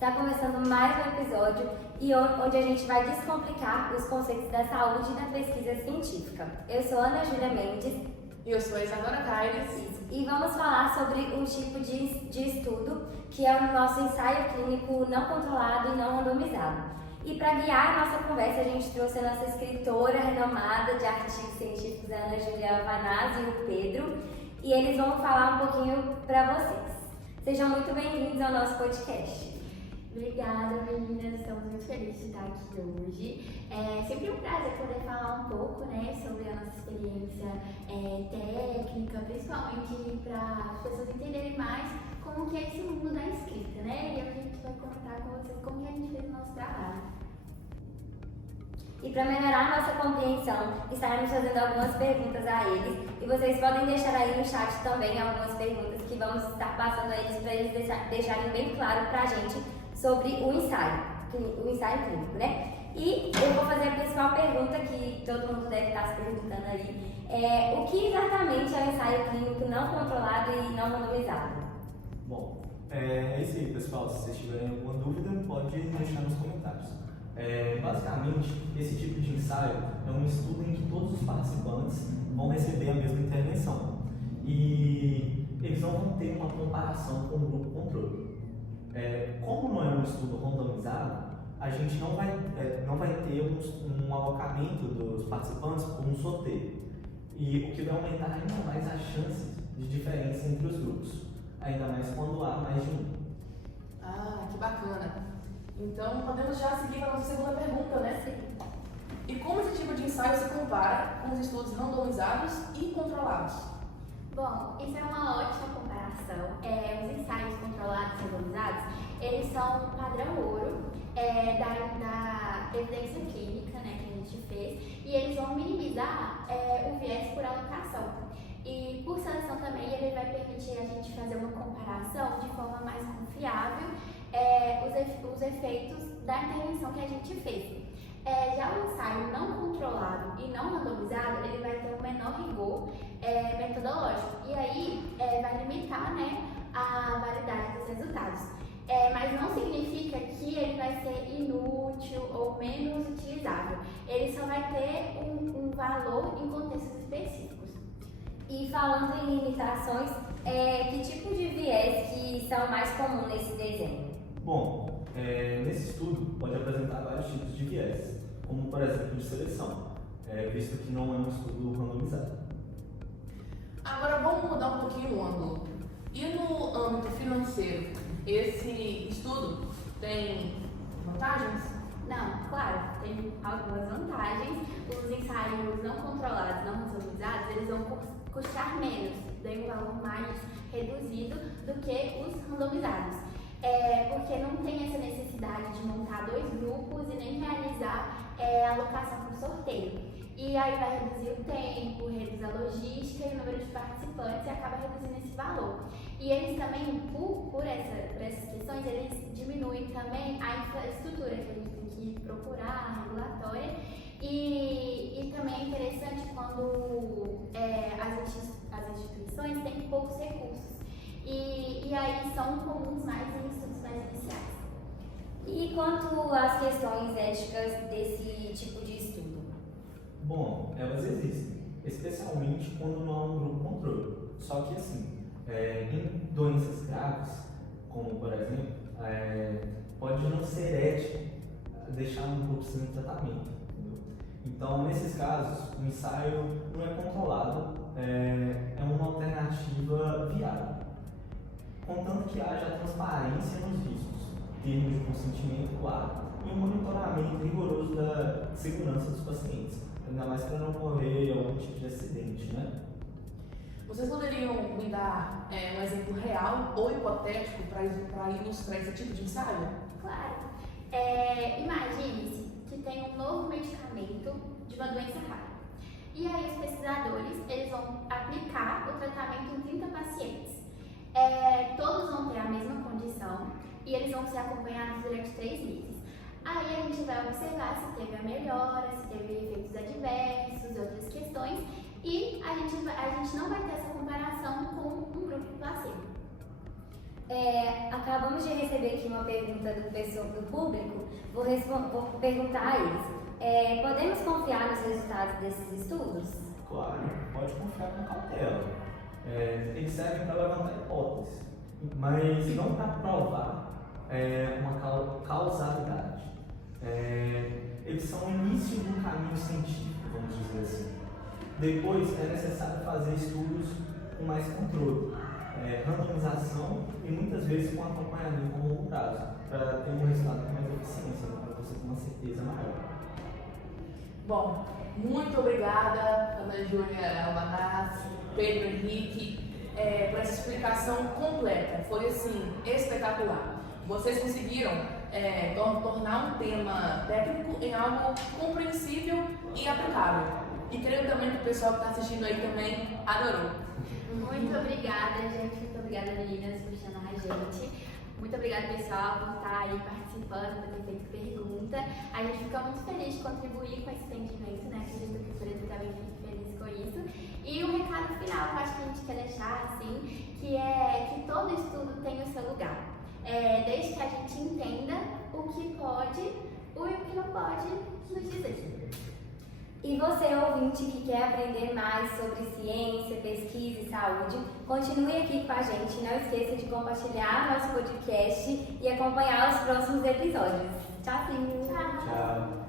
Está começando mais um episódio onde a gente vai descomplicar os conceitos da saúde e da pesquisa científica. Eu sou Ana Júlia Mendes. E eu sou a Isadora Caires. E vamos falar sobre um tipo de estudo que é o nosso ensaio clínico não controlado e não randomizado. E para guiar a nossa conversa, a gente trouxe a nossa escritora renomada de artigos científicos, a Ana Júlia Vanazzi e o Pedro, e eles vão falar um pouquinho para vocês. Sejam muito bem-vindos ao nosso podcast. Obrigada, meninas. Estamos muito felizes de estar aqui hoje. É sempre um prazer poder falar um pouco, sobre a nossa experiência técnica, principalmente para as pessoas entenderem mais como que é esse mundo da escrita, E a gente vai comentar com vocês como que a gente fez o nosso trabalho. E para melhorar a nossa compreensão, estaremos fazendo algumas perguntas a eles e vocês podem deixar aí no chat também algumas perguntas que vamos estar passando a eles para eles deixarem bem claro para a gente sobre o ensaio clínico, E eu vou fazer a principal pergunta que todo mundo deve estar se perguntando aí, o que exatamente é o ensaio clínico não controlado e não randomizado? Bom, é isso aí, pessoal. Se vocês tiverem alguma dúvida, pode deixar nos comentários. Basicamente, esse tipo de ensaio é um estudo em que todos os participantes vão receber a mesma intervenção e eles não vão ter uma comparação com o grupo controle. Como não é um estudo randomizado, a gente não vai ter um alocamento dos participantes por um sorteio, e o que vai aumentar ainda mais a chance de diferença entre os grupos, ainda mais quando há mais de um. Ah, que bacana! Então, podemos já seguir para a nossa segunda pergunta, Sim. E como esse tipo de ensaio se compara com os estudos randomizados e controlados? Bom, isso é uma ótima comparação. Os ensaios controlados e randomizados, eles são padrão ouro da evidência clínica, que a gente fez, e eles vão minimizar o viés por alocação. E por seleção também, ele vai permitir a gente fazer uma comparação de forma mais confiável os efeitos da intervenção que a gente fez. Já o ensaio não controlado e não randomizado, ele vai ter um menor rigor metodológico e aí vai limitar a validade dos resultados. Mas não significa que ele vai ser inútil ou menos utilizável. Ele só vai ter um valor em contextos específicos. E falando em limitações, que tipo de viés que são mais comuns nesse desenho? Bom, nesse estudo pode apresentar vários tipos de viés, como por exemplo de seleção, visto que não é um estudo randomizado. Agora vamos mudar um pouquinho o ângulo. E no âmbito financeiro, esse estudo tem vantagens? Não, claro, tem algumas vantagens. Os ensaios não controlados, não randomizados, eles vão custar menos, tem um valor mais reduzido do que os randomizados. Porque não tem essa necessidade de montar dois grupos e nem realizar a alocação por sorteio. E aí vai reduzir o tempo, reduz a logística e o número de participantes e acaba reduzindo esse valor. E eles também, por essas questões, eles diminuem também a infraestrutura que a gente tem que procurar, a regulatória. E também é interessante quando as instituições têm poucos recursos. E aí são comuns mais em estudos mais iniciais. E quanto às questões éticas desse tipo de estudo? Bom, elas existem, especialmente quando não há um grupo controle. Só que em doenças graves, como por exemplo, pode não ser ético deixar um grupo sem tratamento. Entendeu? Então, nesses casos, o ensaio não é controlado, é uma alternativa viável, contanto que haja transparência nos riscos, termos de consentimento claro e um monitoramento rigoroso da segurança dos pacientes, ainda mais para não ocorrer algum tipo de acidente, Vocês poderiam me dar um exemplo real ou hipotético para ilustrar esse tipo de ensaio? Claro. Imagine-se que tem um novo medicamento de uma doença rara. E aí os pesquisadores eles vão aplicar o tratamento em 30 pacientes. Todos vão ter a mesma condição e eles vão ser acompanhados durante 3 meses. Aí a gente vai observar se teve a melhora, se teve efeitos adversos, outras questões, e a gente não vai ter essa comparação com um grupo placebo. A acabamos de receber aqui uma pergunta do público, vou perguntar a eles. Podemos confiar nos resultados desses estudos? Claro, pode confiar com cautela. Eles servem para levantar hipóteses, mas não para provar uma causalidade. Eles são o início de um caminho científico, vamos dizer assim. Depois é necessário fazer estudos com mais controle, randomização e muitas vezes com acompanhamento a longo prazo, para ter um resultado com mais eficiência, para você ter uma certeza maior. Bom, muito obrigada, Ana Júlia Albanaz, Pedro Henrique, por essa explicação completa. Foi, assim, espetacular. Vocês conseguiram tornar um tema técnico em algo compreensível e aplicável. E creio também que o pessoal que está assistindo aí também adorou. Muito obrigada, gente. Muito obrigada, meninas, por chamar a gente. Muito obrigada, pessoal, por estar aí participando, por ter feito pergunta. A gente fica muito feliz de contribuir com esse entendimento, né? Acredito que o Fred também fique feliz com isso. E o recado final que eu acho que a gente quer deixar, assim, que é que todo estudo tem o seu lugar. Desde que a gente entenda o que pode e o que não pode nos dizer. E você, ouvinte, que quer aprender mais sobre ciência, pesquisa e saúde, continue aqui com a gente. Não esqueça de compartilhar nosso podcast e acompanhar os próximos episódios. Tchauzinho! Tchau! Tchau.